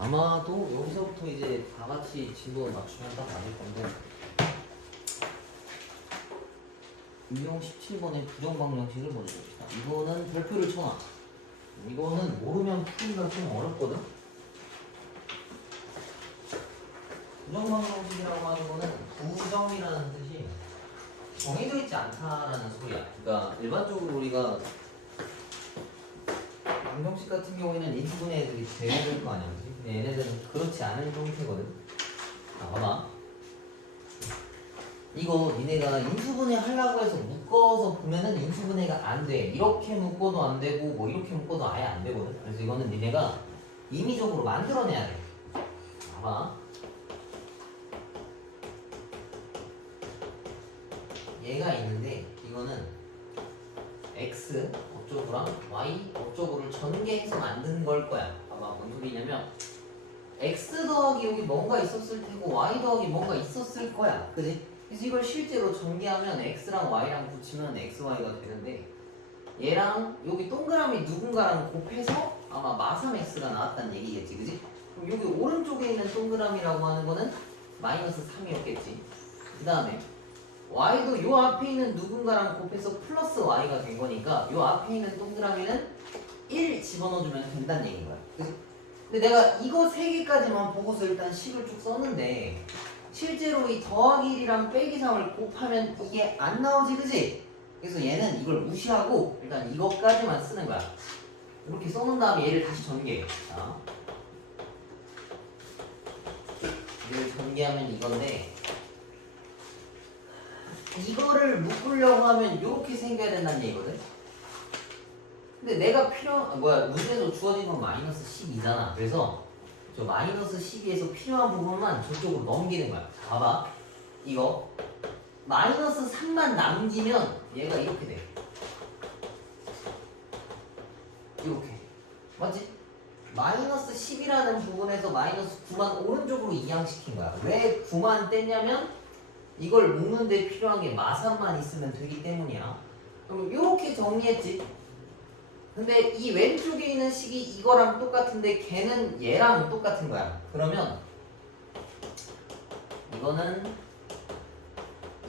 아마도 여기서부터 이제 다 같이 진도 맞추면 딱 맞을 건데 유형 17번의 부정방정식을 먼저 봅시다. 이거는 별표를 쳐놔. 이거는 모르면 풀기가 좀 어렵거든. 부정방정식이라고 하는 거는 부정이라는 뜻이 정해져 있지 않다라는 소리야. 그러니까 일반적으로 우리가 방정식 같은 경우에는 인수분해 애들이 돼야 될 거 아니야, 그치? 근데 얘네들은 그렇지 않은 형태거든. 자, 봐봐. 이거 니네가 인수분해 하려고 해서 묶어서 보면은 인수분해가 안 돼. 이렇게 묶어도 안 되고 뭐 이렇게 묶어도 아예 안 되거든. 그래서 이거는 니네가 임의적으로 만들어내야 돼. 봐봐. 얘가 있는데 이거는 x 업적으랑 y 업적으를 전개해서 만든 걸 거야. 봐봐, 뭔 소리냐면 x 더하기 여기 뭔가 있었을 테고 y 더하기 뭔가 있었을 거야, 그지? 그래서 이걸 실제로 전개하면 x랑 y랑 붙이면 xy가 되는데 얘랑 여기 동그라미 누군가랑 곱해서 아마 마삼x가 나왔다는 얘기겠지, 그지? 그럼 여기 오른쪽에 있는 동그라미라고 하는 거는 마이너스 3이었겠지. 그 다음에 y도 요 앞에 있는 누군가랑 곱해서 플러스 y가 된 거니까 요 앞에 있는 동그라미는 1 집어넣어주면 된다는 얘기인 거야. 그치? 근데 내가 이거 3개까지만 보고서 일단 식을 쭉 썼는데 실제로 이 더하기 1이랑 빼기 3을 곱하면 이게 안 나오지, 그치? 그래서 얘는 이걸 무시하고 일단 이것까지만 쓰는 거야. 이렇게 써놓은 다음에 얘를 다시 전개해. 자, 얘를 전개하면 이건데 이거를 묶으려고 하면 이렇게 생겨야 된다는 얘기거든. 근데 내가 문제에서 주어진 건 마이너스 12잖아. 그래서 저 마이너스 12에서 필요한 부분만 저쪽으로 넘기는 거야. 봐봐, 이거 마이너스 3만 남기면 얘가 이렇게 돼. 이렇게 맞지? 마이너스 10이라는 부분에서 마이너스 9만 오른쪽으로 이항시킨 거야. 왜 9만 뗐냐면 이걸 묶는데 필요한 게 마삼만 있으면 되기 때문이야. 그럼 이렇게 정리했지. 근데 이 왼쪽에 있는 식이 이거랑 똑같은데 걔는 얘랑 똑같은 거야. 그러면 이거는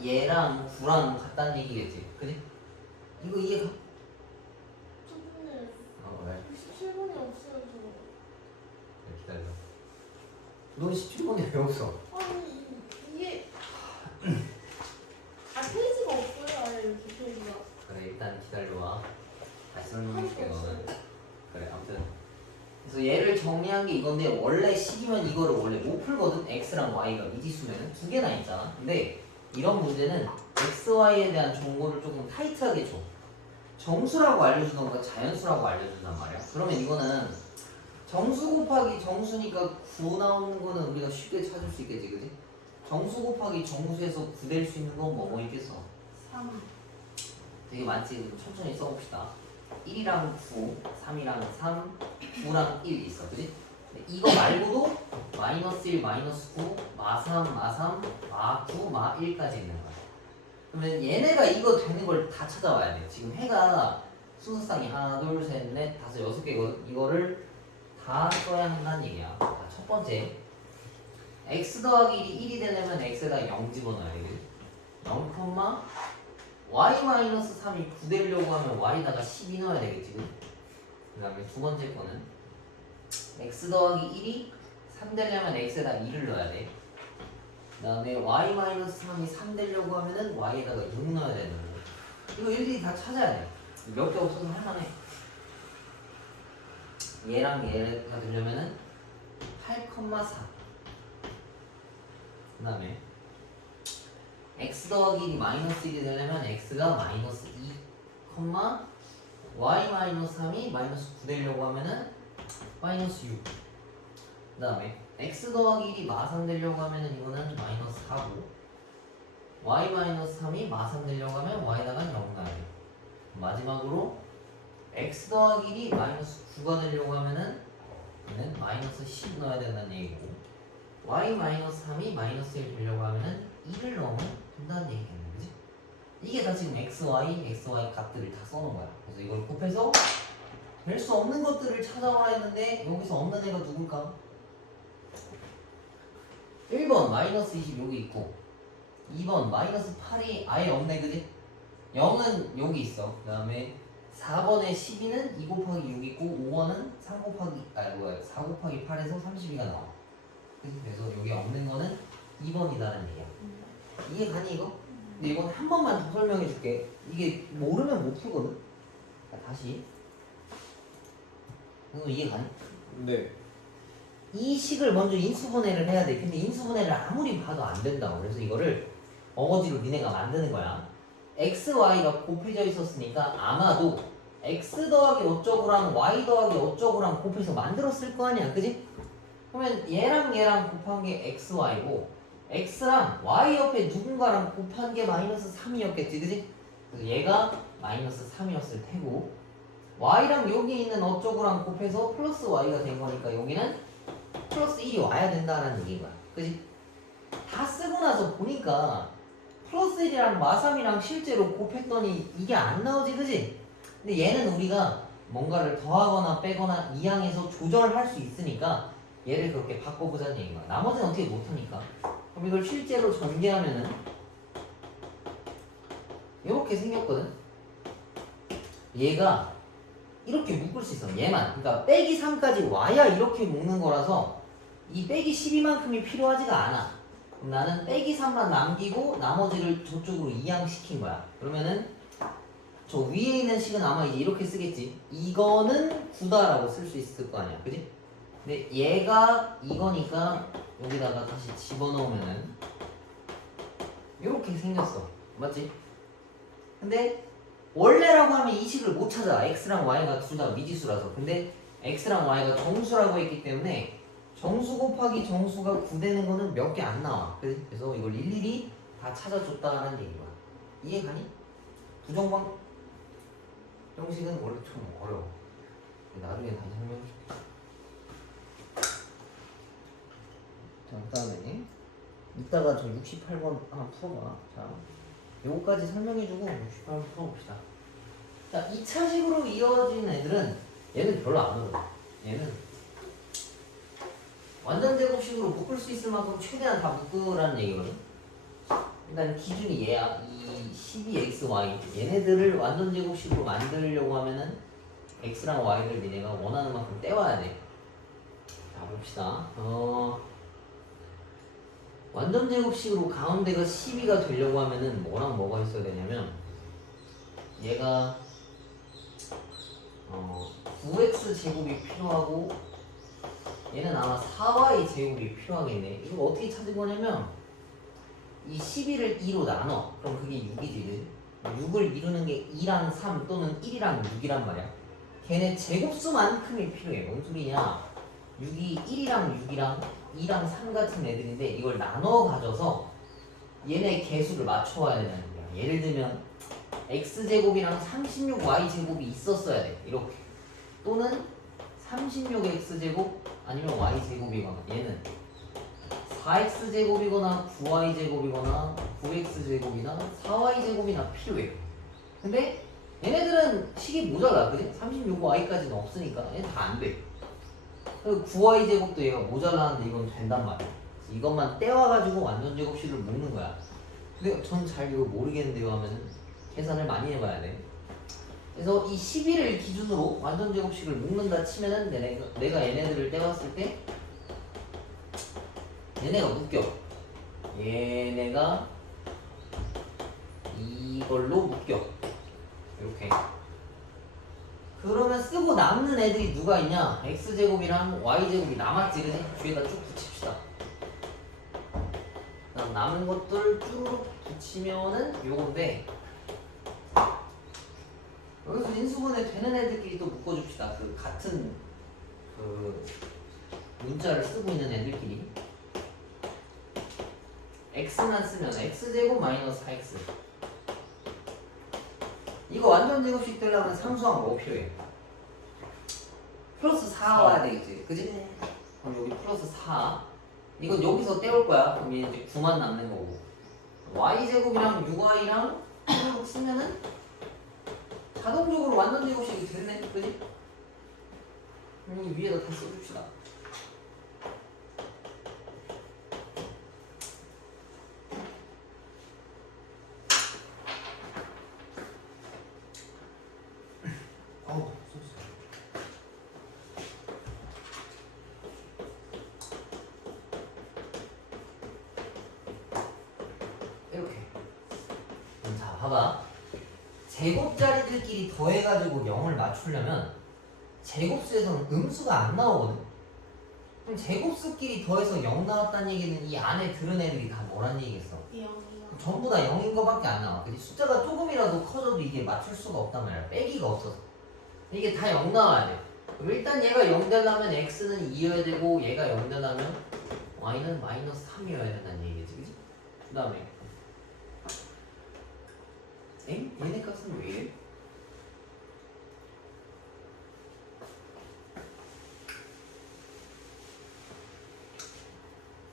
얘랑 9랑 같다는 얘기겠지, 그지? 이거 이해가? 저번에 왜? 17번이 없어요. 기다려. 넌 17번이 왜 없어? 아니 이게 페이지가 없어요. 아예 이렇게 페이지가. 그래, 일단 기다려봐. 다시 설명해줄게. 너는 그래, 아무튼 그래서 얘를 정리한 게 이건데 원래 식이면 이거를 원래 못 풀거든. x랑 y가 미지수면은 두 개나 있잖아. 근데 이런 문제는 x, y에 대한 정보를 조금 타이트하게 줘. 정수라고 알려주던가 자연수라고 알려준단 말이야. 그러면 이거는 정수 곱하기 정수니까 9 나오는 거는 우리가 쉽게 찾을 수 있겠지, 그지? 정수 곱하기 정수에서 9 될 수 있는 건 뭐 있겠어? 3. 되게 많지. 천천히 써봅시다. 1이랑 9, 3이랑 3, 9랑 1 있어, 그지? 이거 말고도 마이너스 1, 마이너스 9, 마3, 마3, 마9, 마1까지 있는 거야. 그러면 얘네가 이거 되는 걸 다 찾아와야 돼. 지금 해가 순서상이 하나, 둘, 셋, 넷, 다섯, 6개거든. 이거를 다 써야 한다는 얘기야. 자, 첫 번째, x 더하기 1이 되려면 x에다 0 집어넣어야 돼. 0, y-3이 9 되려고 하면 y에다가 12 넣어야 되겠지. 그 다음에 두 번째 거는 x 더하기 1이 3 되려면 x에다 2를 넣어야 돼. 그 다음에 y-3이 3 되려고 하면은 y에다가 6 넣어야 되는 거. 이거 일일이 다 찾아야 돼. 몇 개 없어서 할만해. 얘랑 얘가 되려면은 8,4. 그 다음에 x 더하기 1이 마이너스 1이 되려면 x가 마이너스 2, y-3이 마이너스 9 되려고 하면은 마이너스 6. 그 다음에 x 더하기 1이 마3 되려고 하면은 이거는 마이너스 4고 y-3이 마3 되려고 하면 y에다가 0 넣어야 돼. 마지막으로 x 더하기 1이 마이너스 9가 되려고 하면은 얘는 마이너스 10 넣어야 된다는 얘기고 y-3이 마이너스 1 되려고 하면은 2를 넣으면 된다는 얘기겠네, 그지? 이게 다 지금 xy 값들을 다 써놓은 거야. 그래서 이걸 곱해서 될 수 없는 것들을 찾아오라 했는데 여기서 없는 애가 누굴까? 1번 마이너스 20 여기 있고 2번 마이너스 8이 아예 없네 그지? 0은 여기 있어. 그 다음에 4번에 12는 2 곱하기 6 있고 5번은 4 곱하기 8에서 32가 나와. 그치? 그래서 여기 없는 거는 2번이다라는 얘기야. 이해 가니 이거? 근데 이건 한 번만 더 설명해 줄게. 이게 모르면 못 풀거든. 자, 다시. 이거 이해 가니? 네. 이 식을 먼저 인수분해를 해야 돼. 근데 인수분해를 아무리 봐도 안 된다고. 그래서 이거를 어거지로 니네가 만드는 거야. x, y가 곱해져 있었으니까 아마도 x 더하기 어쩌고랑 y 더하기 어쩌고랑 곱해서 만들었을 거 아니야. 그지? 그러면 얘랑 곱한 게 x, y고 x랑 y 옆에 누군가랑 곱한 게 마이너스 3이었겠지. 그지? 그래서 얘가 마이너스 3이었을 테고 y랑 여기 있는 어쩌고랑 곱해서 플러스 y가 된 거니까 여기는 플러스 1이 와야 된다는 얘기인 거야. 그지? 다 쓰고 나서 보니까 플러스 1이랑 마3이랑 실제로 곱했더니 이게 안 나오지. 그지? 근데 얘는 우리가 뭔가를 더하거나 빼거나 이항해서 조절할 수 있으니까 얘를 그렇게 바꿔보자는 얘기인 거야. 나머지는 어떻게 못하니까. 그럼 이걸 실제로 전개하면은 이렇게 생겼거든. 얘가 이렇게 묶을 수 있어. 얘만. 그러니까 빼기 3까지 와야 이렇게 묶는 거라서 이 빼기 12만큼이 필요하지가 않아. 그럼 나는 빼기 3만 남기고 나머지를 저쪽으로 이항시킨 거야. 그러면은 저 위에 있는 식은 아마 이제 이렇게 쓰겠지. 이거는 9다라고 쓸 수 있을 거 아니야. 그지? 근데 얘가 이거니까 여기다가 다시 집어넣으면은 이렇게 생겼어. 맞지? 근데 원래라고 하면 이 식을 못 찾아. x랑 y가 둘 다 미지수라서. 근데 x랑 y가 정수라고 했기 때문에 정수 곱하기 정수가 9 되는 거는 몇 개 안 나와. 그래서 이걸 일일이 다 찾아줬다는 얘기야. 이해 가니? 부정방 형식은 원래 좀 어려워. 나중에 다시 설명해 줄게. 자, 그 다음에 이따가 저 68번 하나 풀어봐. 자, 요거까지 설명해주고 68번 풀어봅시다. 자, 2차식으로 이어진 애들은 얘는 별로 안 어려워. 얘는 완전 제곱식으로 묶을 수 있을 만큼 최대한 다 묶으라는 얘기거든. 일단 기준이 얘야. 이 12xy 얘네들을 완전 제곱식으로 만들려고 하면은 x랑 y를 니네가 원하는 만큼 떼와야 돼. 자, 봅시다. 완전 제곱식으로 가운데가 12가 되려고 하면은 뭐랑 뭐가 있어야 되냐면 얘가 9x 제곱이 필요하고 얘는 아마 4y 제곱이 필요하겠네. 이거 어떻게 찾은 거냐면 이 12를 2로 나눠. 그럼 그게 6이지. 6을 이루는 게 2랑 3 또는 1이랑 6이란 말이야. 걔네 제곱수만큼이 필요해. 뭔 소리냐? 6이 1이랑 6이랑 2랑 3 같은 애들인데 이걸 나눠 가져서 얘네 개수를 맞춰와야 되는 거야. 예를 들면 x제곱이랑 36y제곱이 있었어야 돼. 이렇게. 또는 36x제곱 아니면 y제곱이거나 얘는 4x제곱이거나 9y제곱이거나 9x제곱이나 4y제곱이나 필요해요. 근데 얘네들은 식이 모자라. 그지? 36y까지는 없으니까 얘는 다 안 돼. 그리고 9y제곱도 얘가 모자라는데 이건 된단 말이야. 이것만 떼와가지고 완전 제곱식을 묶는 거야. 근데 전 잘 이거 모르겠는데요 하면은 계산을 많이 해봐야 돼. 그래서 이 11을 기준으로 완전 제곱식을 묶는다 치면은 내가 얘네들을 떼왔을 때 얘네가 묶여. 얘네가 이걸로 묶여. 이렇게. 그러면 쓰고 남는 애들이 누가 있냐? x제곱이랑 y제곱이 남았지. 그지? 뒤에다 쭉 붙입시다. 그다음 남은 것들 쭉 붙이면은 요건데 여기서 인수분해 되는 애들끼리 또 묶어줍시다. 그 같은 그 문자를 쓰고 있는 애들끼리 x만 쓰면 x제곱 마이너스 4x 이거 완전 제곱식 되려면 상수항 뭐 필요해? 플러스 4 와야 되겠지. 그지? 네. 그럼 여기 플러스 4 이건 여기서 떼올 거야. 그럼 얘 이제 9만 남는 거고 y제곱이랑 6y랑 쓰면은 자동적으로 완전 제곱식이 됐네. 그지? 위에다 다 써줍시다. 봐봐. 제곱자리들끼리 더해가지고 0을 맞추려면 제곱수에서는 음수가 안 나오거든. 그럼 제곱수끼리 더해서 0 나왔다는 얘기는 이 안에 들은 애들이 다 뭐란 얘기겠어? 0이요. 전부 다 0인 거밖에 안 나와. 그치? 숫자가 조금이라도 커져도 이게 맞출 수가 없단 말이야. 빼기가 없어서. 이게 다 0 나와야 돼. 그럼 일단 얘가 0 되려면 x는 2여야 되고 얘가 0 되려면 y는 마이너스 3이어야 된다는 얘기지. 그치? 그 다음에 얘네 값은 왜 이래?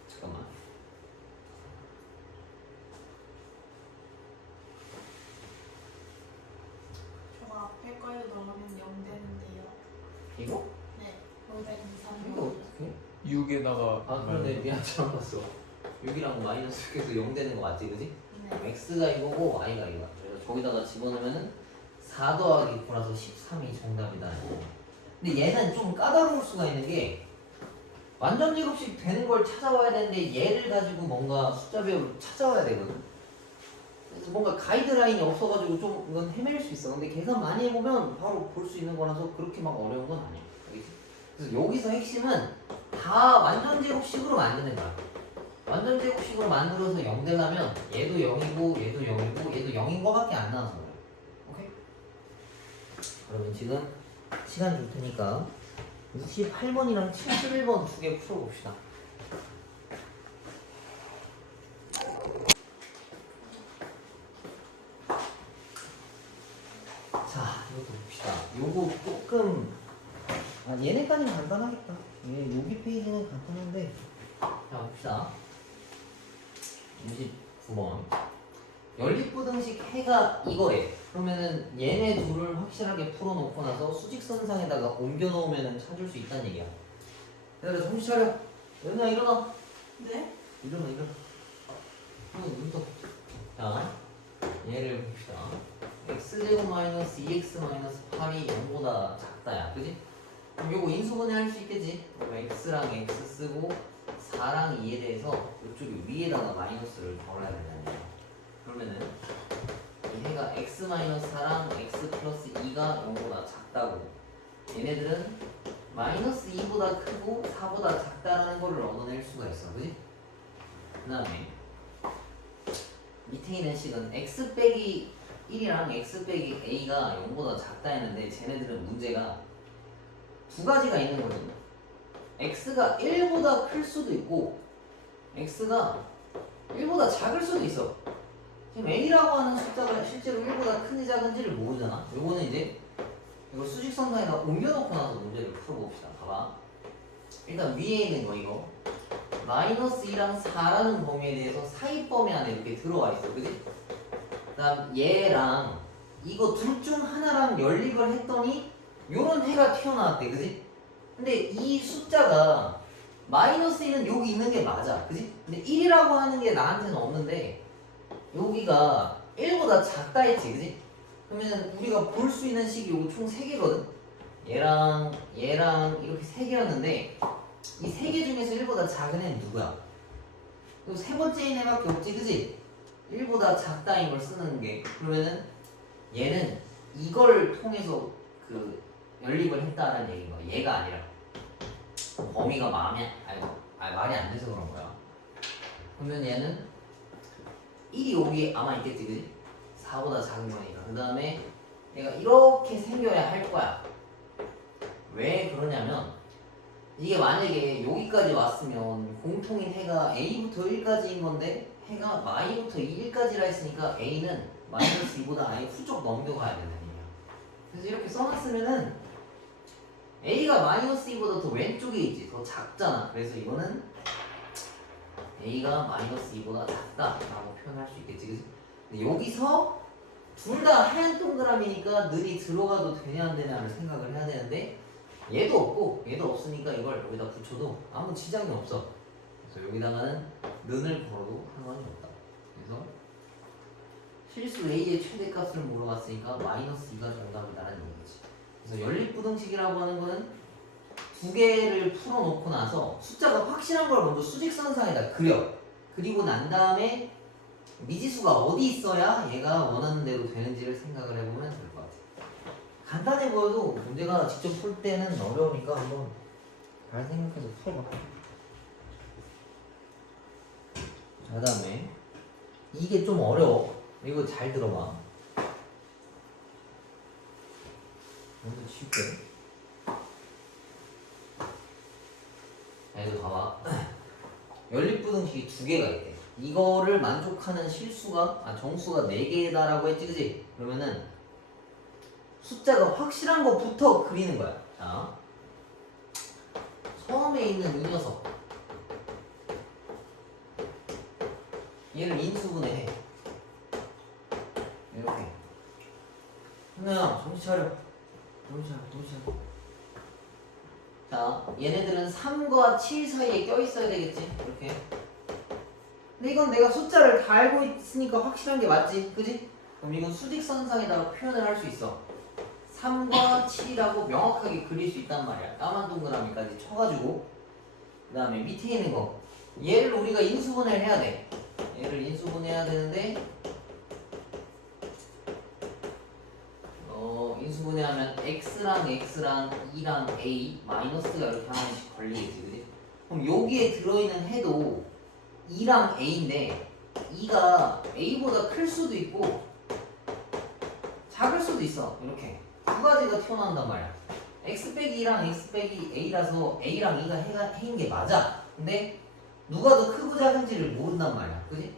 잠깐만. 저거 앞에 거에 넣으면 0 되는데요. 이거? 네. 523. 이거 어떻게? 6에다가 아 그런데 미안 잘못 봤어. 6이랑 마이너스 이렇게 해서 0 되는 거 맞지? 그지? 네. x가 이거고 y가 이거야. 그래서 저기다가 집어넣으면은 4 더하기 9라서 13이 정답이다. 근데 얘는 좀 까다로울 수가 있는 게 완전 제곱식 되는 걸 찾아와야 되는데 얘를 가지고 뭔가 숫자 배열을 찾아와야 되거든. 그래서 뭔가 가이드라인이 없어가지고 좀 이건 헤맬 수 있어. 근데 계산 많이 해보면 바로 볼 수 있는 거라서 그렇게 막 어려운 건 아니야. 알겠지? 그래서 여기서 핵심은 다 완전 제곱식으로 만드는 거야. 완전 제곱식으로 만들어서 0 되려면 얘도 0이고 얘도 0이고 얘도 0인 거밖에 안 나와서 그래. 오케이? 그러면 지금 시간 줄 테니까 68번이랑 71번 두 개 풀어봅시다. 자, 이것도 봅시다. 요거 조금 얘네까지는 간단하겠다. 여기 페이지는 간단한데 자 봅시다. 29번 연립부등식 해가 이거래. 그러면은 얘네 둘을 확실하게 풀어놓고 나서 수직선상에다가 옮겨 놓으면은 찾을 수 있다는 얘기야. 얘들아 정신 차려. 얘들아 일어나. 네? 일어나. 눈 떠. 자 얘를 봅시다. x제곱 마이너스 2x 마이너스 8이 0보다 작다야. 그지? 그럼 요거 인수분해 할 수 있겠지? 그럼 x랑 x 쓰고 4랑 2에 대해서 이쪽에 위에다가 마이너스를 걸어야 된다는 얘기야. 그러면은 이 해가 x-4랑 x 플러스 2가 0보다 작다고 얘네들은 마이너스 2보다 크고 4보다 작다라는 거를 얻어낼 수가 있어. 그지? 그 다음에 밑에 있는 식은 x 빼기 1이랑 x 빼기 a가 0보다 작다 했는데 쟤네들은 문제가 두 가지가 있는 거거든요. x가 1보다 클 수도 있고 x가 1보다 작을 수도 있어. 지금 a라고 하는 숫자가 실제로 1보다 큰지 작은지를 모르잖아. 요거는 이제 이거 수직선상에다 옮겨놓고 나서 문제를 풀어봅시다. 봐봐. 일단 위에 있는 거 이거 마이너스 2랑 4라는 범위에 대해서 사이범위 안에 이렇게 들어와 있어. 그지? 그 다음 얘랑 이거 둘 중 하나랑 연립을 했더니 요런 해가 튀어나왔대. 그지? 근데 이 숫자가 마이너스 1은 여기 있는 게 맞아. 그지? 근데 1이라고 하는 게 나한테는 없는데 여기가 1보다 작다 했지. 그지? 그러면 우리가 볼 수 있는 식이 요거 총 3개거든? 얘랑 이렇게 3개였는데 이 3개 중에서 1보다 작은 애는 누구야? 요 세 번째인 애밖에 없지. 그지? 1보다 작다인 걸 쓰는 게 그러면은 얘는 이걸 통해서 그 연립을 했다는 얘기인 거야. 얘가 아니라 범위가 말이 안 돼서 그런 거야. 그러면 얘는 1이 여기 아마 있겠지. 그지? 4보다 작은 거니까. 그 다음에 얘가 이렇게 생겨야 할 거야. 왜 그러냐면 이게 만약에 여기까지 왔으면 공통인 해가 a부터 1까지인 건데 해가 마이부터 1까지라 했으니까 a는 마이너스 2보다 아예 훌쩍 넘겨가야 된다는 얘기야. 그래서 이렇게 써놨으면은 a가 마이너스 2보다 더 왼쪽에 있지. 더 작잖아. 그래서 이거는 a가 마이너스 2보다 작다라고 표현할 수 있겠지. 그치? 근데 여기서 둘 다 하얀 동그라미니까 늘이 들어가도 되냐 안 되냐를 생각을 해야 되는데 얘도 없고 얘도 없으니까 이걸 여기다 붙여도 아무 지장이 없어. 그래서 여기다가는 는을 걸어도 상관이 없다. 그래서 실수 a의 최대값을 물어봤으니까 마이너스 2가 정답이다라는 얘기지. 그래서 연립부등식이라고 하는 거는 두 개를 풀어놓고 나서 숫자가 확실한 걸 먼저 수직선상에다 그려. 그리고 난 다음에 미지수가 어디 있어야 얘가 원하는 대로 되는지를 생각을 해보면 될 것 같아요. 간단해 보여도 문제가 직접 풀 때는 어려우니까 한번 잘 생각해서 풀어봐. 그 다음에 이게 좀 어려워. 이거 잘 들어봐. 먼저 칠게. 자, 이거 봐봐. 연립부등식이 두 개가 있대. 이거를 만족하는 정수가 4개다라고 했지, 그지? 그러면은 숫자가 확실한 거부터 그리는 거야. 자, 처음에 있는 이 녀석. 얘를 인수분해해. 이렇게. 현우야, 정신 차려. 정신 차려. 자, 얘네들은 3과 7 사이에 껴있어야 되겠지? 이렇게. 근데 이건 내가 숫자를 다 알고 있으니까 확실한 게 맞지? 그지? 그럼 이건 수직선상에다가 표현을 할 수 있어. 3과 7이라고 명확하게 그릴 수 있단 말이야. 까만 동그라미까지 쳐가지고. 그 다음에 밑에 있는 거. 얘를 우리가 인수분해를 해야 돼. 얘를 인수분해해야 되는데 인수분해하면 x랑 x랑 2랑 a 마이너스가 이렇게 하나씩 걸리겠지, 그지? 그럼 여기에 들어있는 해도 2랑 a인데 2가 a보다 클 수도 있고 작을 수도 있어. 이렇게 두 가지가 튀어나온단 말이야. x 빼기 2랑 x 빼기 a라서 a랑 2가 해인 게 맞아. 근데 누가 더 크고 작은지를 모른단 말이야, 그지?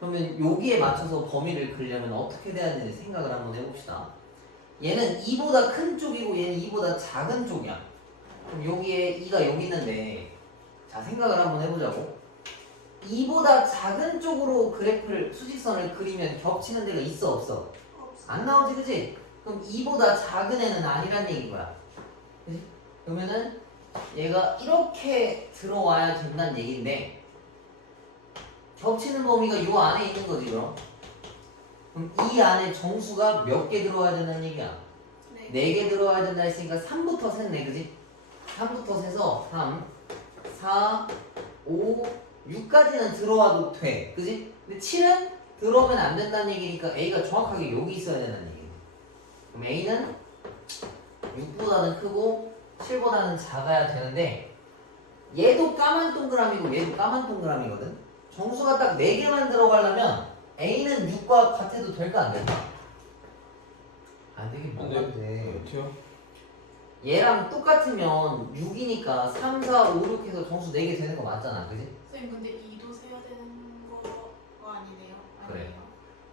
그러면 여기에 맞춰서 범위를 그리려면 어떻게 돼야 되는지 생각을 한번 해봅시다. 얘는 2보다 큰 쪽이고 얘는 2보다 작은 쪽이야. 그럼 여기에 2가 여기 있는데, 자, 생각을 한번 해보자고. 2보다 작은 쪽으로 그래프를, 수직선을 그리면 겹치는 데가 있어, 없어? 안 나오지, 그지? 그럼 2보다 작은 애는 아니란 얘기인 거야. 그지? 그러면은 얘가 이렇게 들어와야 된다는 얘기인데, 겹치는 범위가 요 안에 있는 거지, 그럼. 그럼 이 안에 정수가 몇 개 들어와야 된다는 얘기야? 4개 들어와야 된다 했으니까 3부터 셌네, 그지? 3부터 세서 3, 4, 5, 6까지는 들어와도 돼, 그지? 근데 7은 들어오면 안 된다는 얘기니까 A가 정확하게 여기 있어야 된다는 얘기야. 그럼 A는 6보다는 크고 7보다는 작아야 되는데 얘도 까만 동그라미고 얘도 까만 동그라미거든? 정수가 딱 4개만 들어가려면 A는 6과 같아도 될까 안 될까? 안 되긴 뭐가 돼. 어떻게요? 얘랑 똑같으면 6이니까 3, 4, 5, 6 해서 정수 4개 되는 거 맞잖아, 그지? 선생님 근데 2도 세야 되는 거 아니네요? 그래. 아니에요.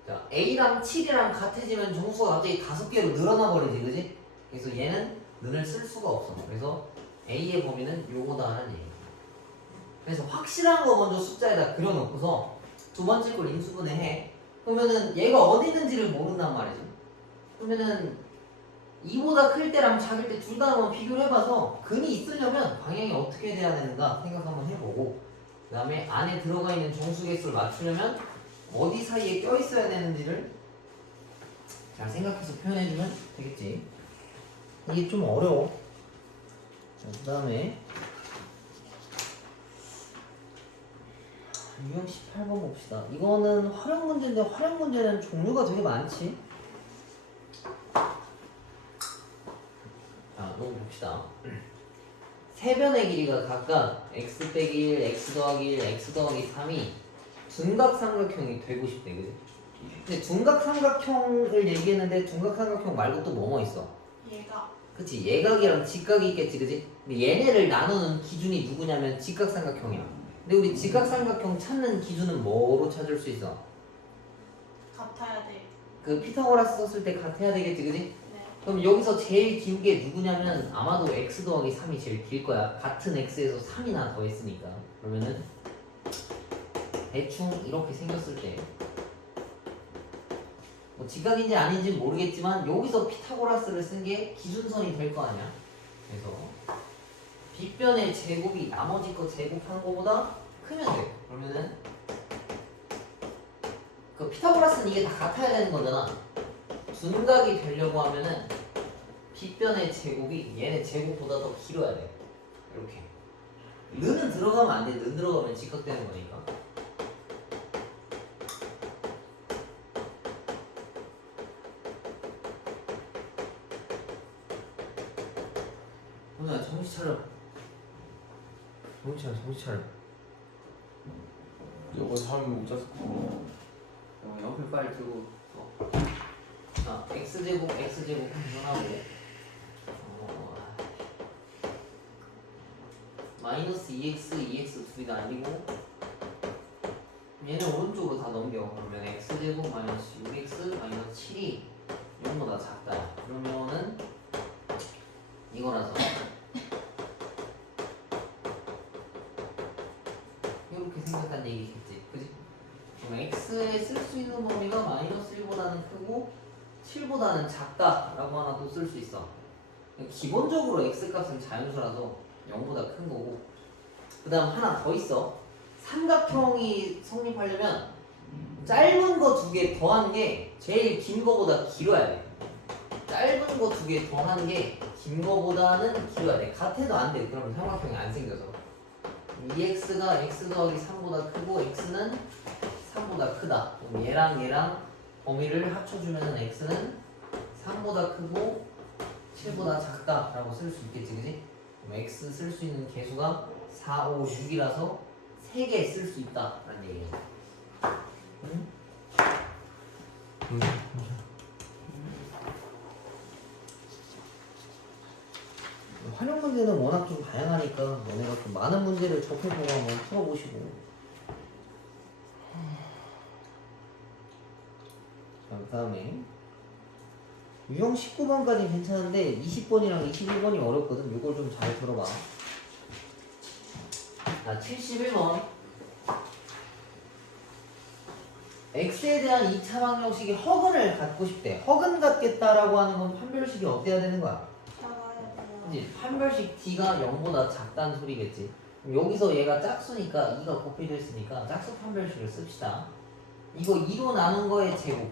자, A랑 7이랑 같아지면 정수가 갑자기 5개로 늘어나 버리지, 그지? 그래서 얘는 는을 쓸 수가 없어. 그래서 A의 범위는 요거다 하는 얘기. 그래서 확실한 거 먼저 숫자에다 그려놓고서 두 번째 걸 인수분해 해. 그러면은 얘가 어디 있는지를 모른단 말이지. 그러면은 2보다 클 때랑 작을 때 둘 다 한번 비교를 해봐서 근이 있으려면 방향이 어떻게 돼야 되는가 생각 한번 해보고, 그 다음에 안에 들어가 있는 정수 개수를 맞추려면 어디 사이에 껴있어야 되는지를 잘 생각해서 표현해주면 되겠지. 이게 좀 어려워. 그 다음에 유형 18번 봅시다. 이거는 활용 문제인데 활용 문제는 종류가 되게 많지. 자, 이거 봅시다. 세 변의 길이가 각각 x 빼기 1, x 더하기 1, x 더하기 3이 둔각삼각형이 되고 싶대, 그지? 근데 둔각삼각형을 얘기했는데 둔각삼각형 말고 또 뭐뭐 있어? 얘가 그치, 예각이랑 직각이 있겠지, 그지? 근데 얘네를 나누는 기준이 누구냐면 직각삼각형이야. 근데 우리 직각삼각형 찾는 기준은 뭐로 찾을 수 있어? 같아야 돼. 그 피타고라스 썼을 때 같아야 되겠지, 그지? 네. 그럼 여기서 제일 긴 게 누구냐면 아마도 x 더하기 3이 제일 길 거야. 같은 x에서 3이나 더 했으니까. 그러면은 대충 이렇게 생겼을 때 뭐 직각인지 아닌지 모르겠지만 여기서 피타고라스를 쓴 게 기준선이 될 거 아니야. 그래서 빗변의 제곱이 나머지 거 제곱한 거보다 크면 돼. 그러면은 그 피타고라스는 이게 다 같아야 되는 거잖아. 둔각이 되려고 하면은 빗변의 제곱이 얘네 제곱보다 더 길어야 돼. 이렇게. 는은 들어가면 안 돼. 는 들어가면 직각되는 거니까. 정신 차려. 정신 차려, 정신 차려. 이거 3 못 잤을 거. 연필 빨리 들고. 자, x제곱 분분하고 마이너스 2x 둘이 날리고 얘는 오른쪽으로 다 넘겨. 그러면 x제곱 마이너스 6x 마이너스 7이 0보다 작다. 그러면은 이거라서 이렇게 생겼다는 얘기겠지, 그지? 그럼 x에 쓸 수 있는 범위가 마이너스 1보다는 크고 7보다는 작다라고 하나 또 쓸 수 있어. 기본적으로 x값은 자연수라서 0보다 큰 거고, 그 다음 하나 더 있어. 삼각형이 성립하려면 짧은 거 두 개 더한 게 제일 긴 거보다 길어야 돼. 짧은 거 두 개 더한 게 긴 거보다는 길어야 돼. 같아도 안 돼. 그러면 삼각형이 안 생겨서. 2x가 x 더하기 3보다 크고 x는 3보다 크다. 그럼 얘랑 범위를 합쳐주면 x는 3보다 크고 7보다 작다라고 쓸 수 있겠지, 그지? 그럼 x 쓸 수 있는 개수가 4, 5, 6이라서 3개 쓸 수 있다라는 얘기야. 응? 활용 문제는 워낙 좀 다양하니까 너네가 좀 많은 문제를 접해보고 한번 풀어보시고. 자, 그 다음에 유형 19번까지 괜찮은데 20번이랑 21번이 어렵거든. 이걸 좀 잘 들어봐. 자, 71번. x에 대한 2차 방정식이 허근을 갖고 싶대. 허근 갖겠다라고 하는 건 판별식이 어때야 되는 거야? 작아야 돼요. 그치? 판별식 d가 0보다 작다는 소리겠지. 그럼 여기서 얘가 짝수니까 2가 곱해져 있으니까 짝수 판별식을 씁시다. 이거 2로 나눈 거의 제곱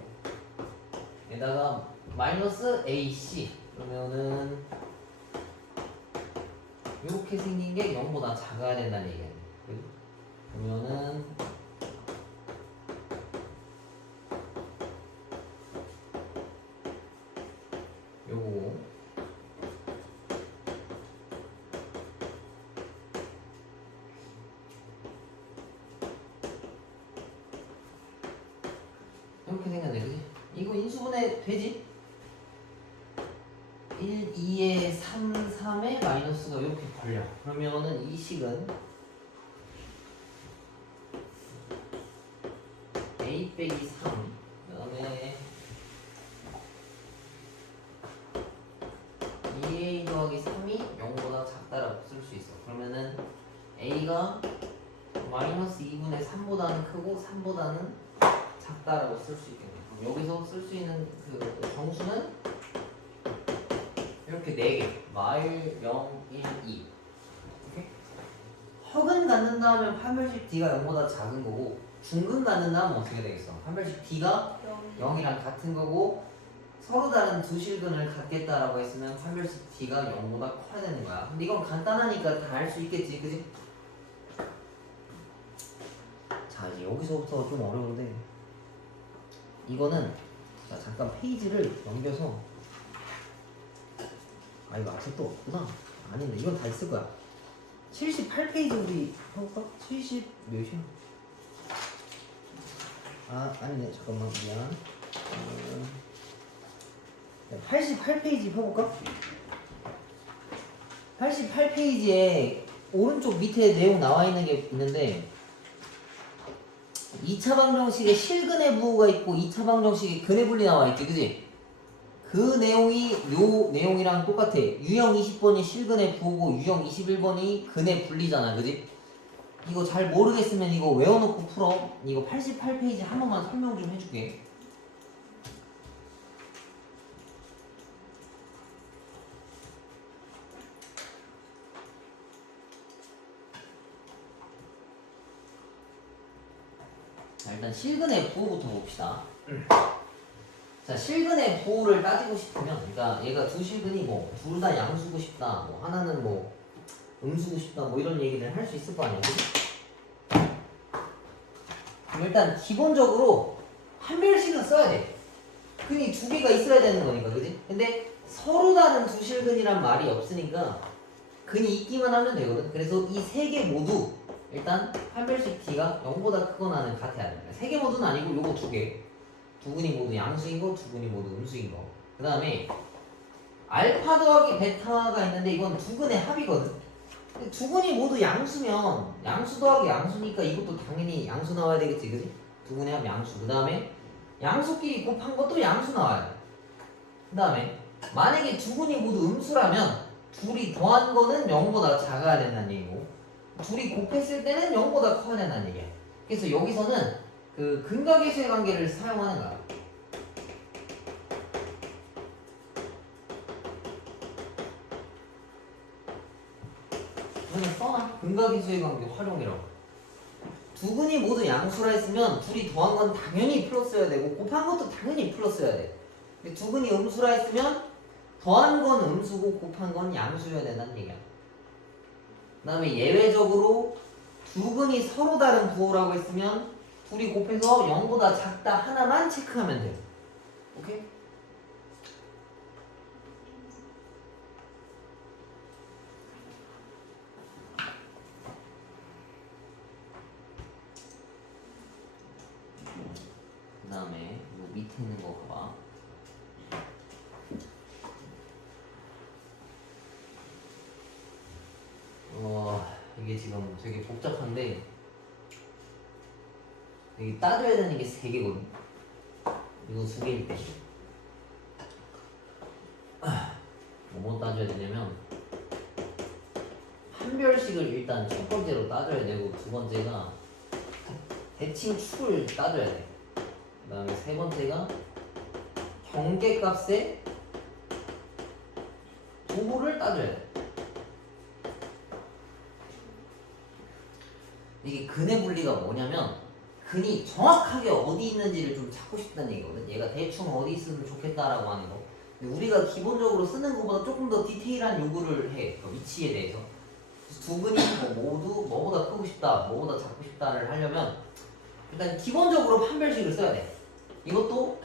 에다가 마이너스 ac 그러면은 이렇게 생긴 게 0보다 작아야 된다는 얘기야. 그러면은 요거 이렇게 생겼네, 그지? 이거 인수분해 되지? 1, 2에 3, 3에 마이너스가 이렇게 걸려. 그러면은 이 식은 a 빼기 3 그 다음에 2a 더하기 3이 0보다 작다라고 쓸 수 있어. 그러면은 a가 마이너스 2분의 3보다는 크고 3보다는 작다라고 쓸 수 있겠네. 그럼 여기서 쓸 수 있는 그 정수는 이렇게 4개. 마일, 0, 1, 2. 이렇게. 허근 갖는다 하면 판별식 d가 0보다 작은 거고, 중근 갖는다 하면 어떻게 되겠어? 판별식 d가 0이랑 같은 거고, 서로 다른 두 실근을 갖겠다라고 했으면 판별식 d가 0보다 커야 되는 거야. 근데 이건 간단하니까 다 알 수 있겠지, 그지? 자, 이제 여기서부터 좀 어려운데, 이거는 자, 잠깐 페이지를 넘겨서 아, 이거 앞에 또 없구나. 아니네, 이건 다 있을 거야. 78페이지 우리 해볼까? 70 몇이야? 아, 아니네, 잠깐만, 미안. 88페이지 펴볼까? 88페이지에 오른쪽 밑에 내용 나와 있는 게 있는데 2차 방정식에 실근의 부호가 있고 2차 방정식에 근의 분리 나와 있지, 그지? 그 내용이 요 내용이랑 똑같아. 유형 20번이 실근의 부호고 유형 21번이 근의 분리잖아, 그지? 이거 잘 모르겠으면 이거 외워놓고 풀어. 이거 88페이지 한 번만 설명 좀 해줄게. 자, 일단 실근의 부호부터 봅시다. 자, 실근의 부호를 따지고 싶으면, 그러니까 얘가 두 실근이 뭐 둘 다 양수고 싶다, 뭐 하나는 뭐 음수고 싶다, 뭐 이런 얘기를 할 수 있을 거 아니야, 그치? 그럼 일단 기본적으로 판별식은 써야 돼. 근이 두 개가 있어야 되는 거니까, 그지? 근데 서로 다른 두 실근이란 말이 없으니까 근이 있기만 하면 되거든. 그래서 이 세 개 모두 일단 판별식 t가 0보다 크거나는 같아야 돼. 세 개 모두는 아니고 요거 두 개. 두 근이 모두 양수인 거, 두 근이 모두 음수인 거. 그 다음에 알파 더하기 베타가 있는데 이건 두 근의 합이거든. 근데 두 근이 모두 양수면 양수 더하기 양수니까 이것도 당연히 양수 나와야 되겠지, 그지? 두 근의 합 양수. 그 다음에 양수끼리 곱한 것도 양수 나와야 돼. 그 다음에 만약에 두 근이 모두 음수라면 둘이 더한 거는 0보다 작아야 된다는 얘기고 둘이 곱했을 때는 0보다 커야 된다는 얘기야. 그래서 여기서는 그 근각계수의 관계를 사용하는 거야. 그러면 써놔. 근각계수의 관계 활용이라고. 두 근이 모두 양수라 했으면 둘이 더한 건 당연히 플러스여야 되고 곱한 것도 당연히 플러스여야 돼. 근데 두 근이 음수라 했으면 더한 건 음수고 곱한 건 양수여야 된다는 얘기야. 그 다음에 예외적으로 두 근이 서로 다른 부호라고 했으면 둘이 곱해서 0보다 작다 하나만 체크하면 돼요. 오케이? 그 다음에 요 밑에 있는 거 봐봐. 이게 지금 되게 복잡한데 여기 따져야 되는 게 3개거든. 이거 2개일 때 뭐 따져야 되냐면 판별식을 일단 첫 번째로 따져야 되고 두 번째가 대칭축을 따져야 돼. 그 다음에 세 번째가 경계값의 부호를 따져야 돼. 이게 근의 분리가 뭐냐면 근이 정확하게 어디 있는지를 좀 찾고 싶다는 얘기거든. 얘가 대충 어디 있으면 좋겠다라고 하는 거. 근데 우리가 기본적으로 쓰는 것보다 조금 더 디테일한 요구를 해. 그 위치에 대해서. 두 근이 모두 뭐보다 크고 싶다, 뭐보다 작고 싶다를 하려면 일단 기본적으로 판별식을 써야 돼. 이것도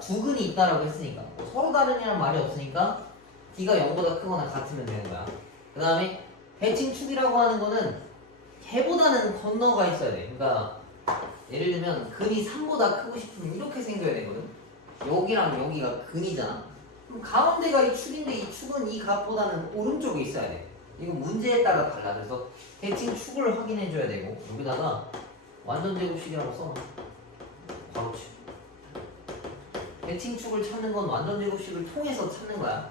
두 근이 있다라고 했으니까 뭐 서로 다르냐는 말이 없으니까 D가 0보다 크거나 같으면 되는 거야. 그 다음에 대칭축이라고 하는 거는 걔보다는 건너가 있어야 돼. 그러니까 예를 들면 근이 3보다 크고 싶으면 이렇게 생겨야 되거든. 여기랑 여기가 근이잖아. 그럼 가운데가 이 축인데 이 축은 이 값보다는 오른쪽에 있어야 돼. 이거 문제에 따라 달라. 그래서 대칭축을 확인해 줘야 되고 여기다가 완전 제곱식이라고 써놔. 바로치. 대칭축을 찾는 건 완전 제곱식을 통해서 찾는 거야.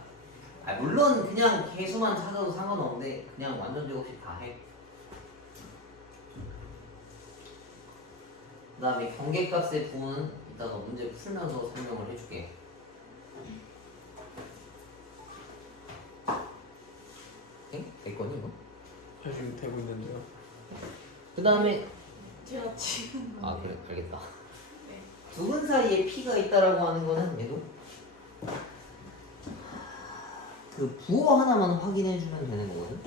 물론 그냥 개수만 찾아도 상관없는데 그냥 완전 제곱식 다 해. 그 다음에 경계값의 부호는 이따가 문제 풀면서 설명을 해줄게. 응? 됐거니 이거? 저 지금 되고 있는데요. 그 다음에 제가 지금 그래 알겠다. 네. 두 근 사이에 P가 있다라고 하는 거는 얘도 그 부호 하나만 확인해 주면 되는 거거든.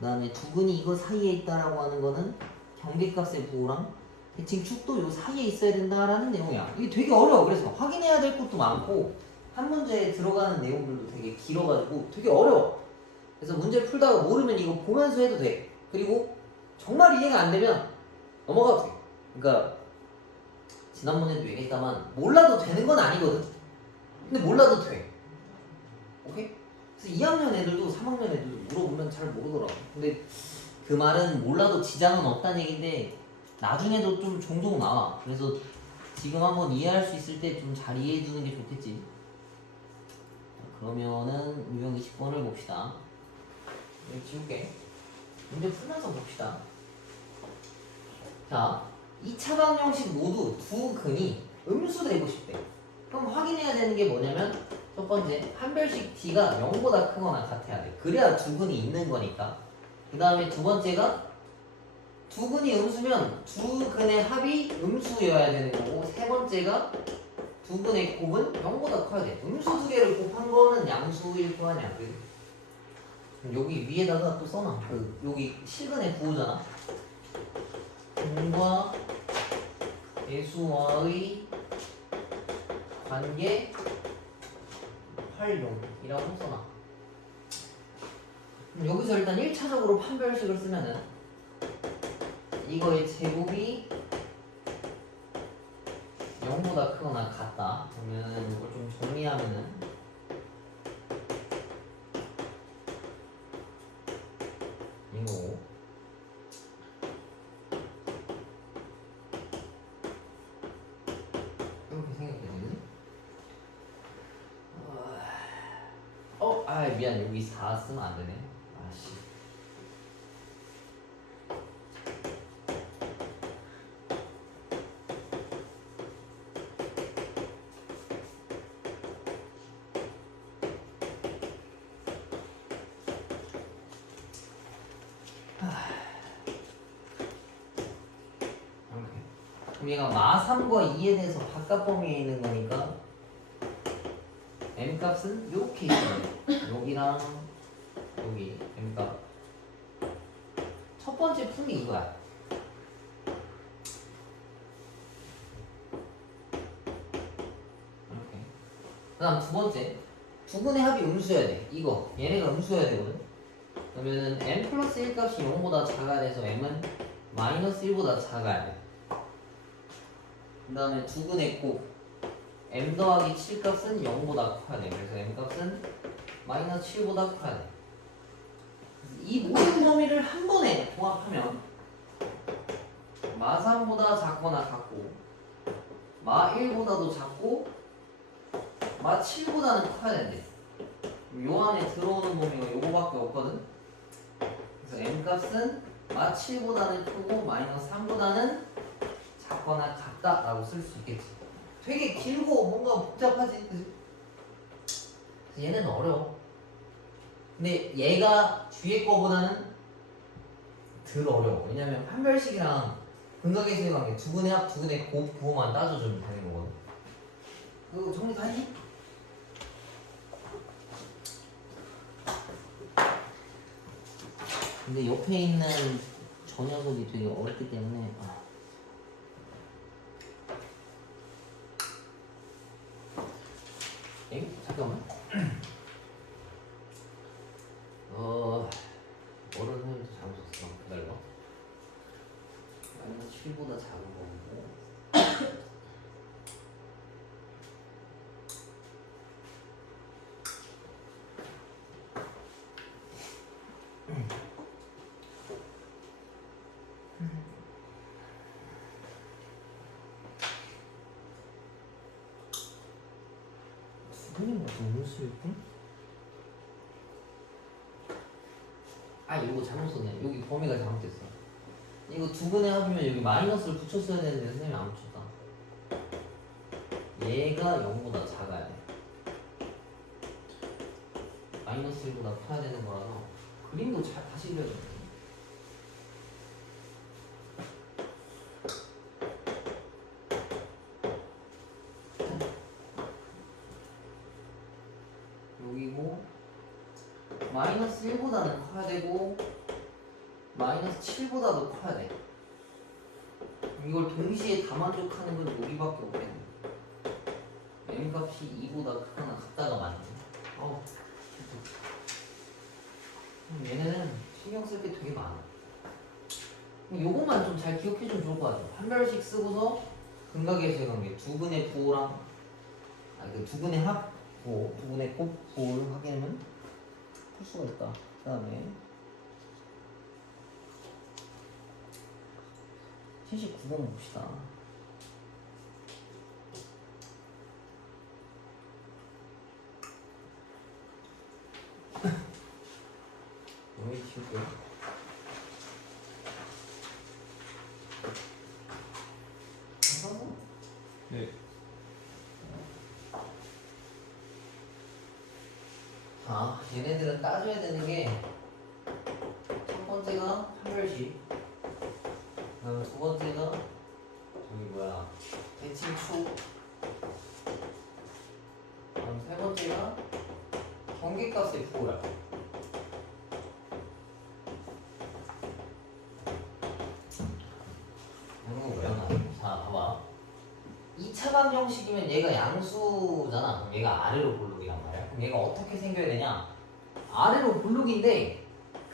그 다음에 두 근이 이거 사이에 있다라고 하는 거는 경계값의 부호랑 대칭축도 요 사이에 있어야 된다라는 내용이야. 이게 되게 어려워. 그래서 확인해야 될 것도 많고 한 문제에 들어가는 내용들도 되게 길어가지고 되게 어려워. 그래서 문제 풀다가 모르면 이거 보면서 해도 돼. 그리고 정말 이해가 안 되면 넘어가도 돼. 그러니까 지난번에도 얘기했다만 몰라도 되는 건 아니거든. 근데 몰라도 돼. 오케이? 그래서 2학년 애들도 3학년 애들도 물어보면 잘 모르더라고. 근데 그 말은 몰라도 지장은 없다는 얘기인데 나중에도 좀 종종 나와. 그래서 지금 한번 이해할 수 있을 때 좀 잘 이해해 주는 게 좋겠지. 그러면은 유형 20번을 봅시다. 여기 지울게. 문제 풀면서 봅시다. 자, 2차 방정식 모두 두 근이 음수되고 싶대. 그럼 확인해야 되는 게 뭐냐면 첫 번째, 판별식 D가 0보다 크거나 같아야 돼. 그래야 두 근이 있는 거니까. 그 다음에 두 번째가 두 근이 음수면 두 근의 합이 음수여야 되는 거고, 세 번째가 두 근의 곱은 0보다 커야 돼. 음수 두 개를 곱한 거는 양수일 거 아니야. 그래? 여기 위에다가 또 써놔. 여기 실근의 부호잖아. 근과 배수와의 관계 활용이라고 써놔. 그럼 여기서 일단 1차적으로 판별식을 쓰면은 이거의 제곱이 0보다 크거나 같다. 그러면 이걸 좀 정리하면은 이거 이렇게 생각되거든요. 미안, 여기 4 쓰면 안 되네. 아씨. 그럼 얘가 마3과 2에 대해서 바깥 범위에 있는 거니까 m 값은 이렇게 있어요. 여기랑 여기 m 값. 첫 번째 품이 이거야. 이렇게. 그다음 두 번째, 두근의 합이 음수여야 돼. 이거 얘네가 음수여야 되거든. 그러면은 m 플러스 1 값이 0보다 작아야 돼서 m은 마이너스 1보다 작아야 돼. 그 다음에 두근의 곱 m 더하기 7 값은 0보다 커야 돼. 그래서 m 값은 마이너스 7보다 커야 돼. 이 모든 범위를 한 번에 통합하면 마3보다 작거나 같고 마1보다도 작고 마7보다는 커야 된대. 요 안에 들어오는 범위가 요거밖에 없거든. 그래서 m 값은 마7보다는 크고 마이너스 3보다는 작거나 같다라고 쓸 수 있겠지. 되게 길고 뭔가 복잡하지, 그지? 얘는 어려워. 근데 얘가 뒤에 거보다는 덜 어려워. 왜냐면 판별식이랑 근각의 관계, 두근의 합, 두근의 곱 그거만 따져주면 되는 거거든. 그거 정리 다 했니? 근데 옆에 있는 저 녀석이 되게 어렵기 때문에 잠깐만. 어른 선생님도 잘못 썼어. 기다려봐. 마이너스 7보다 작은 거고. 선생님 무슨 음수일까? 이거 잘못 썼네. 여기 범위가 잘못됐어. 이거 두근의 합이면 여기 마이너스를 붙였어야 되는데 선생님이 안 붙였다. 얘가 0보다 작아야 돼. 마이너스 1보다 커야 되는 거라서 그림도 잘 다시 그려줘야 돼. 여기고 마이너스 1보다는 커야 되고 마이너스 7보다도 커야 돼. 이걸 동시에 다 만족하는 건 여기밖에 없겠네. m 값이 2보다 크거나 같다가 맞네. 얘네는 신경 쓸 게 되게 많아. 요것만 좀 잘 기억해주면 좋을 것 같아. 판별식 쓰고서 근각의 관계, 두근의 부호랑 그 두근의 합 부호, 두근의 곱 부호를 확인하면 풀 수가 있다. 그 다음에 79번 봅시다. 여기 치울게요. 네. 자, 얘네들은 따져야 되는 게 첫 번째가 판별식, 그다음에 두 번째가 대칭축, 그다음 세 번째가 경계값의 부호야. 이런 거 외워놔. 자, 봐봐. 2차 방정식이면 얘가 양수잖아. 그럼 얘가 아래로 볼록이란 말이야. 그럼 얘가 어떻게 생겨야 되냐? 아래로 볼록인데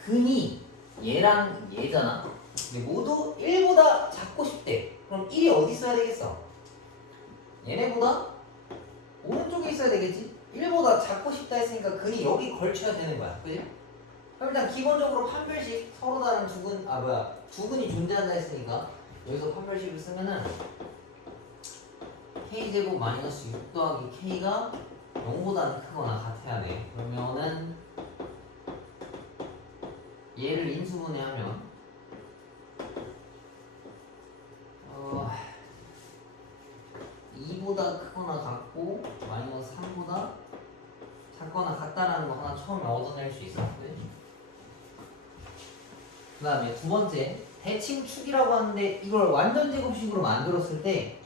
근이 얘랑 얘잖아. 근데 모두 1보다 작고 싶대. 그럼 1이 어디 있어야 되겠어? 얘네보다 오른쪽에 있어야 되겠지? 1보다 작고 싶다 했으니까 근이 여기 걸쳐야 되는 거야. 그지? 그럼 일단 기본적으로 판별식 서로 다른 두 근이 존재한다 했으니까 여기서 판별식을 쓰면은 k제곱 마이너스 6 더하기 k가 0보다 크거나 같아야 돼. 그러면은 얘를 인수분해하면 2보다 크거나 같고 마이너스 3보다 작거나 같다라는 거 하나 처음에 얻어낼 수 있어. 그 다음에 두 번째 대칭축이라고 하는데 이걸 완전 제곱식으로 만들었을 때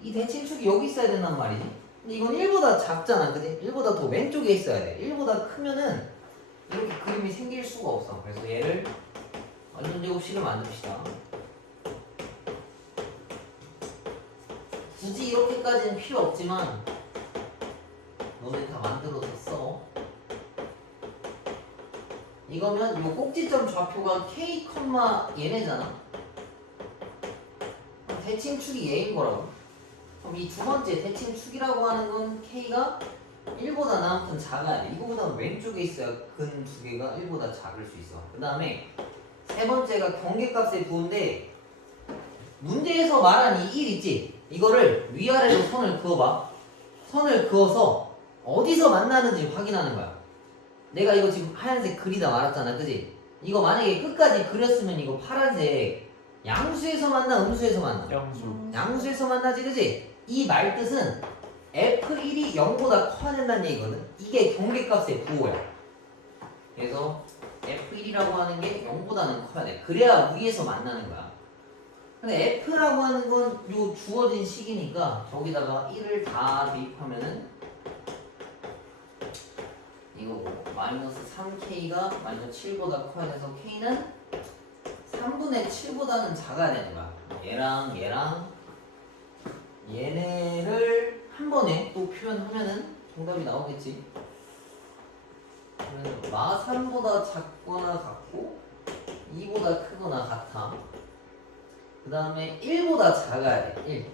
이 대칭축이 여기 있어야 된단 말이지. 근데 이건 1보다 작잖아, 그지? 1보다 더 왼쪽에 있어야 돼. 1보다 크면은 이렇게 그림이 생길 수가 없어. 그래서 얘를 완전 제곱식을 만듭시다. 굳이 이렇게까지는 필요 없지만 너네 다 만들어서 써. 이거면 이 꼭지점 좌표가 k, 얘네잖아. 대칭축이 얘인 거라고. 그럼 이 두 번째 대칭축이라고 하는 건 k가 1보다 나만큼 작아야 돼. 이거보다 왼쪽에 있어야 근 두 개가 1보다 작을 수 있어. 그 다음에 세 번째가 경계값의 부호인데 문제에서 말한 이 1 있지? 이거를 위아래로 선을 그어봐. 선을 그어서 어디서 만나는지 확인하는 거야. 내가 이거 지금 하얀색 그리다 말았잖아, 그지? 이거 만약에 끝까지 그렸으면 이거 파란색 양수에서 만나, 음수에서 만나? 양수에서 만나지, 그지? 이 말뜻은 F1이 0보다 커야 된다는 얘기거든. 이게 경계값의 부호야. 그래서 F1이라고 하는 게 0보다는 커야 돼. 그래야 위에서 만나는 거야. 근데 F라고 하는 건 요 주어진 식이니까 저기다가 1을 다 대입하면은 이거 마이너스 3K가 마이너스 7보다 커야 돼서 K는 3분의 7보다는 작아야 되는 거야. 얘랑 얘네를 한 번에 또 표현하면은 정답이 나오겠지. 그러면 마 3보다 작거나 같고 2보다 크거나 같아. 그 다음에 1보다 작아야 돼. 1.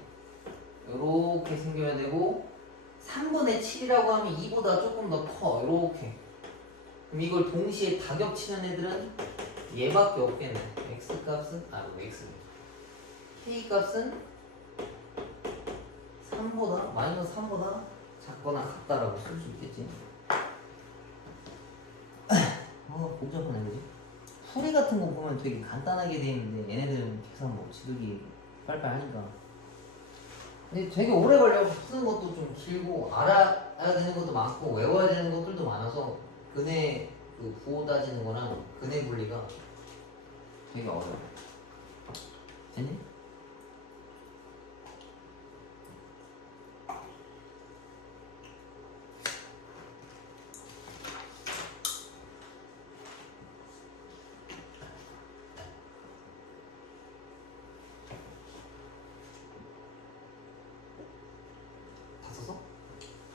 요렇게 생겨야 되고 3분의 7이라고 하면 2보다 조금 더 커. 요렇게. 그럼 이걸 동시에 다 겹치는 애들은 얘밖에 없겠네. x값은 x k값은 3보다 마이너스 3보다 작거나 같다라고 쓸 수 있겠지. 복잡하네, 그지? 풀이 같은 거 보면 되게 간단하게 돼 있는데 얘네들은 계산 뭐 지들이 빨빨 하니까. 근데 되게 오래 걸려. 쓰는 것도 좀 길고 알아야 되는 것도 많고 외워야 되는 것들도 많아서 근해 그 부호 따지는 거랑 근해 분리가 되게 어려워. 됐니?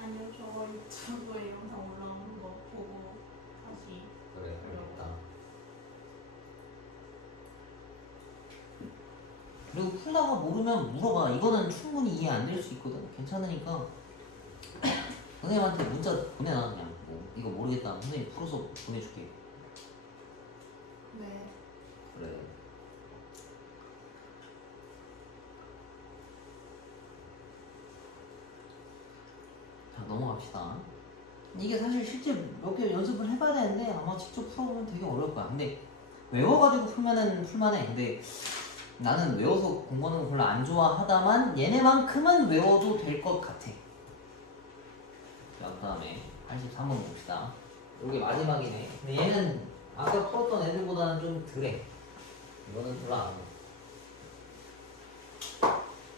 아니요, 저거 유튜브에 영상 올라오는 거 보고 다시. 그래, 알겠다. 그리고 풀다가 모르면 물어봐. 이거는 충분히 이해 안 될 수 있거든. 괜찮으니까 선생님한테 문자 보내놔. 그냥 뭐 이거 모르겠다. 선생님 풀어서 보내줄게. 네. 그래. 자, 넘어갑시다. 이게 사실 실제 몇 개 연습을 해봐야 되는데 아마 직접 풀어보면 되게 어려울 거야. 근데 외워가지고 풀면은 풀만해. 근데 나는 외워서 공부하는 거 별로 안 좋아하다만 얘네만큼은 외워도 될 것 같아. 자, 그 다음에 83번 봅시다. 이게 마지막이네. 근데 얘는 아까 풀었던 애들보다는 좀 덜해. 이거는 별로 안 하고.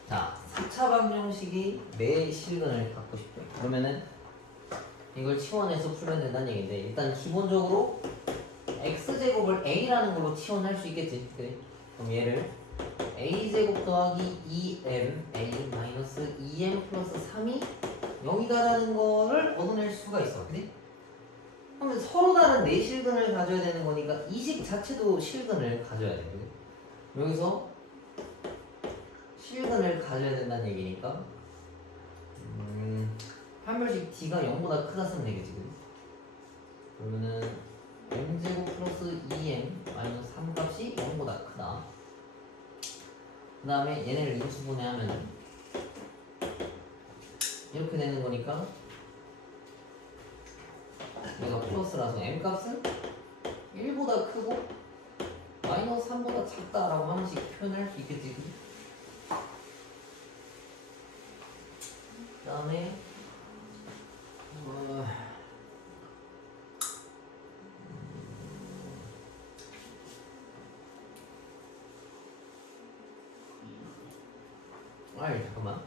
자, 4차 방정식이 내 실근을 갖고 싶대. 그러면은 이걸 치원해서 풀면 된다는 얘기인데 일단 기본적으로 x제곱을 a라는 걸로 치원할 수 있겠지. 그래? 그럼 얘를 a제곱 더하기 2m a 마이너스 2m 플러스 3이 0이다라는 거를 얻어낼 수가 있어. 그치? 그러면 서로 다른 네 실근을 가져야 되는 거니까 이 식 자체도 실근을 가져야 돼. 여기서 실근을 가져야 된다는 얘기니까 판별식 D가 0보다 크다 쓰면 되겠지. 그러면은 m제곱 플러스 2m 마이너스 3 값이 0보다 크다. 그 다음에 얘네를 인수분해 하면은 이렇게 되는 거니까 얘가 플러스라서 m 값은 1보다 크고 마이너스 3보다 작다라고 하나씩 표현할 수 있겠지. 그 다음에 아이 잠깐만.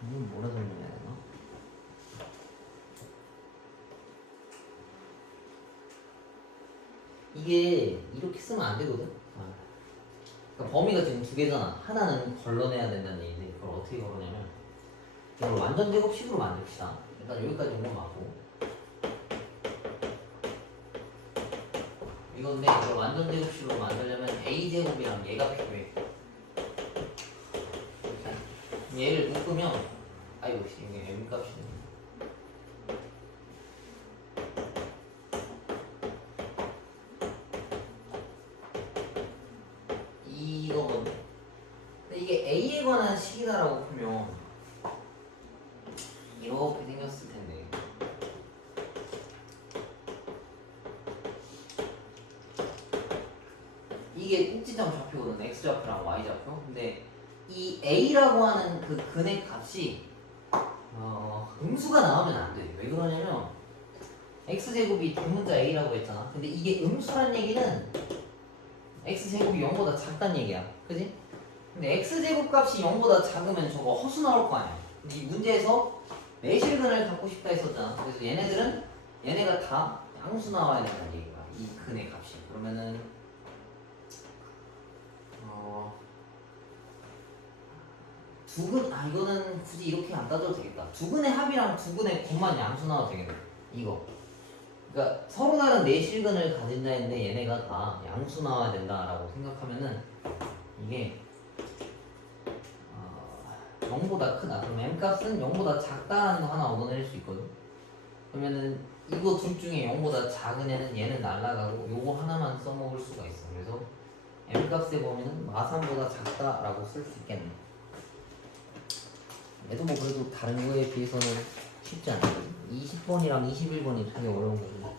이건 뭐라 설명해야 되나? 이게 이렇게 쓰면 안 되거든. 그러니까 범위가 지금 두 개잖아. 하나는 걸러내야 된다는 얘기인데 그걸 어떻게 걸러냐면 이걸 완전 제곱식으로 만듭시다. 일단 여기까지 온 건 맞고 이건데 이걸 완전 제곱식으로 만들려면 a 제곱이랑 얘가 필요해. 얘를 묶으면 아이고 이게 m 값이네. 이거거든. 근데 이게 a에 관한 식이다라고 보면 이렇게 생겼을 텐데 이게 꼭지점 좌표거든. x좌표랑 y좌표. 근데 이 a라고 하는 그 근의 값이 음수가 나오면 안 돼. 왜 그러냐면 x제곱이 대문자 a라고 했잖아. 근데 이게 음수란 얘기는 x제곱이 0보다 작다는 얘기야. 그지? 근데 x제곱 값이 0보다 작으면 저거 허수 나올 거 아니야. 근데 이 문제에서 내실근을 갖고 싶다 했었잖아. 그래서 얘네가 다 양수 나와야 된다는 얘기야. 이 근의 값이. 그러면은 이거는 굳이 이렇게 안 따져도 되겠다. 두근의 합이랑 두근의 곱만 양수 나와도 되겠네. 이거. 그러니까 서로 다른 내실근을 가진다 했는데 얘네가 다 양수 나와야 된다라고 생각하면은 이게 0보다 크다. 그럼 m 값은 0보다 작다라는 거 하나 얻어낼 수 있거든. 그러면은 이거 둘 중에 0보다 작은 애는 얘는 날라가고 요거 하나만 써먹을 수가 있어. 그래서 m 값의 범위는 마삼보다 작다라고 쓸 수 있겠네. 얘도 뭐 그래도 다른 거에 비해서는 쉽지 않거든. 20번이랑 21번이 되게 어려운 거고.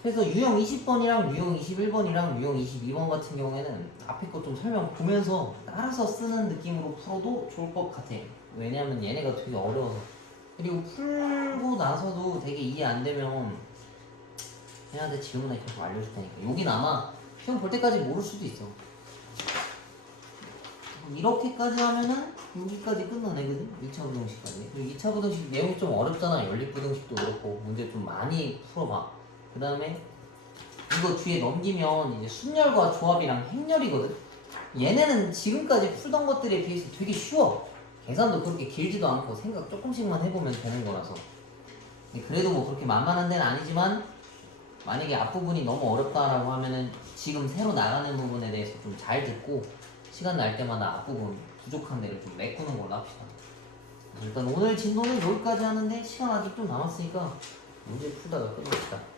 그래서 유형 20번이랑 유형 21번이랑 유형 22번 같은 경우에는 앞에 거 좀 설명 보면서 따라서 쓰는 느낌으로 풀어도 좋을 것 같아. 왜냐면 얘네가 되게 어려워서. 그리고 풀고 나서도 되게 이해 안 되면 얘한테 질문에 계속 알려줄 테니까. 여긴 아마 시험 볼 때까지 모를 수도 있어. 이렇게까지 하면은 여기까지 끝나내거든? 2차 부등식까지. 그리고 2차 부등식 내용이 좀 어렵잖아. 연립부등식도 그렇고 문제 좀 많이 풀어봐. 그 다음에 이거 뒤에 넘기면 이제 순열과 조합이랑 행렬이거든? 얘네는 지금까지 풀던 것들에 비해서 되게 쉬워. 계산도 그렇게 길지도 않고 생각 조금씩만 해보면 되는 거라서. 그래도 뭐 그렇게 만만한 데는 아니지만 만약에 앞부분이 너무 어렵다라고 하면은 지금 새로 나가는 부분에 대해서 좀 잘 듣고 시간 날 때마다 앞부분 부족한 데를 좀 메꾸는 걸로 합시다. 일단 오늘 진도는 여기까지 하는데 시간 아직 좀 남았으니까 문제 풀다가 끝냅시다.